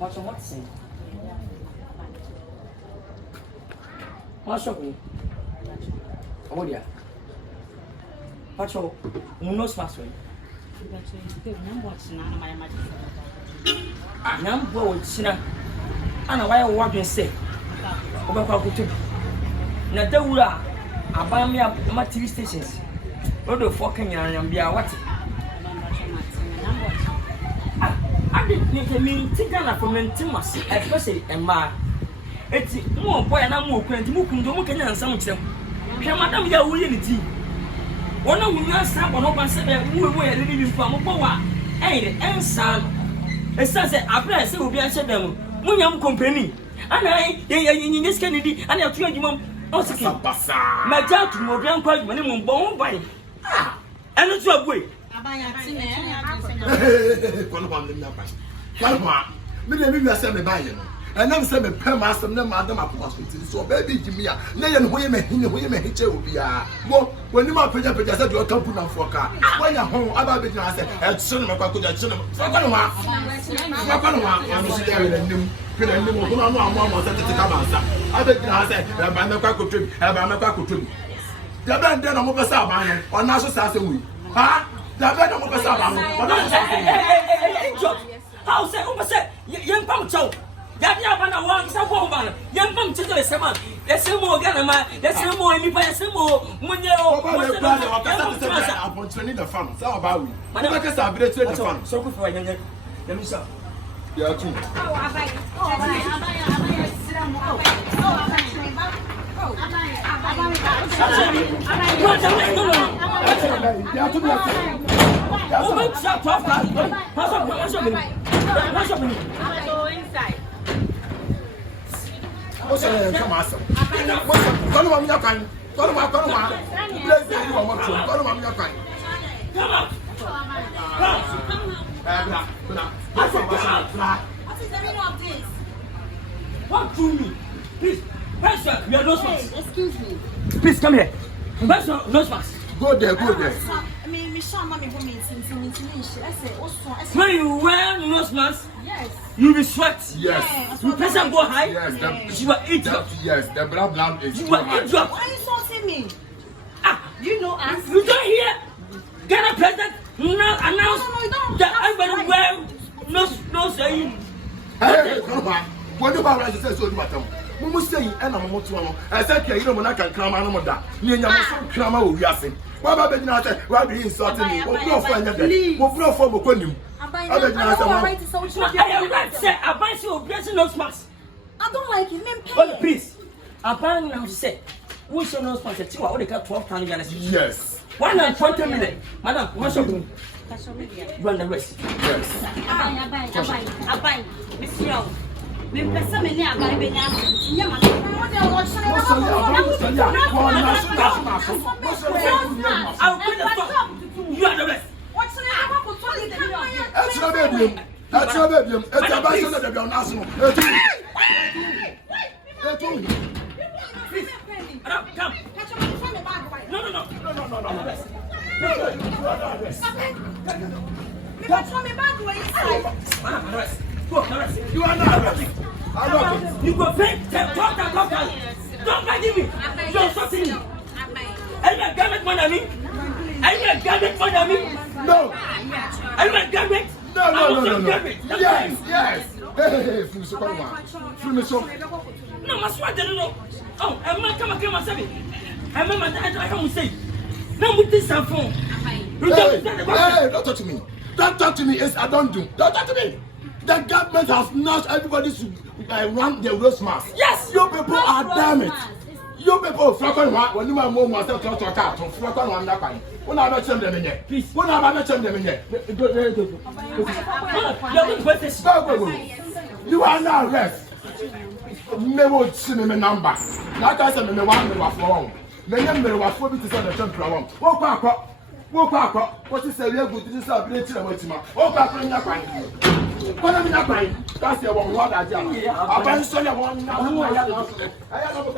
What's it? What's up? Oh dear. What's up? No smash way. Nam boy, sinner. And why what you say? Over to Nadawura, I buy me up my TV stations. What the fucking and be a what? I didn't make a mean Tigana from Timas, especially a man. It's more boy and I'm more going to move and some of them. Madam, you are willing to. One of you asked up on open said we were living from a power. And son, a son said, I press will be answered them. When I'm company, and I, in this Kennedy, and I'll tell you, my dad to more young quite minimum bone by. Ah, and it's your way. And I'm saying, Permas and them, Madame Hospital. So, baby, Jimmy, nay, and women, he will be a well, when you might put up a set your company for car. When you're home, about it, I said, and son of a good at cinema. So, I'm I bet I said, I'm a quack trip, I'm a quack trip. The band then I'm over Sabana, or National Sasson. Ha? The band I'm over Sabana, how say, over say, young Pump. That Yavana wants a woman, young Pump to the summer. There's some more Ganama, there's some more, and if I say more, when you're opportunity the fun. So about we. I guess I'll be the fun. So before I get them, sir. Yeah, too. What's your come on? Come on, your kind. Come on. Let's say you want to. Come on, your kind. What is the meaning of this? What to me? Please, Pastor, you are no mask. Excuse me. Please come here. Pastor, no mask. Go there. I mean, Michelle, mommy, woman, when you wear nose mask, yes, you will sweat. Yes. You pressure go high. Yes. You are idiot. Yes. The blood is you are idiot. Why are you insulting me? Ah, you know us. You don't hear? Ghana president now announced that everybody wear nose saying. Hey, come on. What do I say so matter? Mumu say and I'm not one. I said, you know, I can cram on that. Near Krama will be asking. Why about the night? Why do you insult me? What do you find that? What do you form of you? I advise you blessing nose mask. I don't like it. Well, please. Apparently, now say, we shall not sponsor you. I only got 12,000. Yes. 120 million. Madam, what's your name? Run the rest. Yes. Abai, Miss Young. Me pesa me ni abai be nya. Nya ma. I'll put the phone. You are the rest. What's the name of the toilet? That's your baby. That's your baby. It's a bison that they're national. Please. Come. No. You are not arrested. I love it. You go pay 12,000. Don't forgive me. You're insulting me. Are you a government man of me? Are you a government man of me? No. Are you a government? No. Yes. Hey, finish up. No, my swat didn't know. Oh, I'm not coming to myself. I remember I come say. Now with this phone. Hey, don't touch me. Don't talk to me. Yes, I don't do. Don't talk to me. The government has not everybody to run the roast mask. Yes. You people are damn it. You people, when you are more myself to talk to Flacon one that kind. When I met them in here. Please. When I met them in here. You are not rest. Never see me number. Like I said, me one me was wrong. Me number was 40 to 7 wrong. What is a real good this ability of Watima? Oh, Papa, in that's your one. I